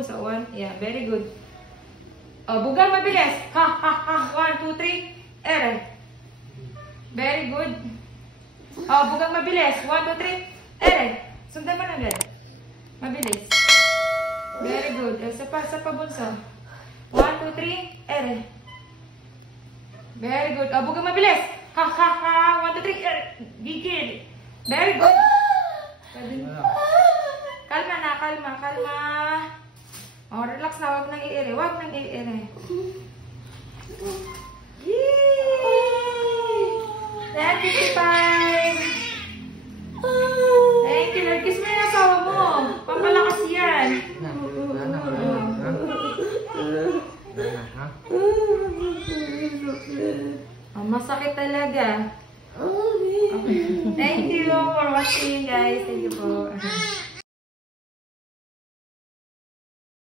bunso. 1. Yeah, very good. Oh, bugang mabilis. Ha, ha, ha. 1, 2, 3. Ere. Very good. Oh, bugang mabilis. 1, 2, 3. Ere. Sundan mo na agad. Mabilis. Very good. Isa pa bunso. 1, 2, 3. Ere. Very good. Oh, bugang mabilis. Ha, ha, ha. 1, 2, 3. Ere. Gigil. Very good. Kalma na, kalma. Oh, relax na. Huwag nang i-ere. Yay! 10:55. Thank you, Lord. Kiss mo yung asawa mo. Pampalakas yan. Oh, masakit talaga. Okay. Thank you for watching, guys. Thank you po.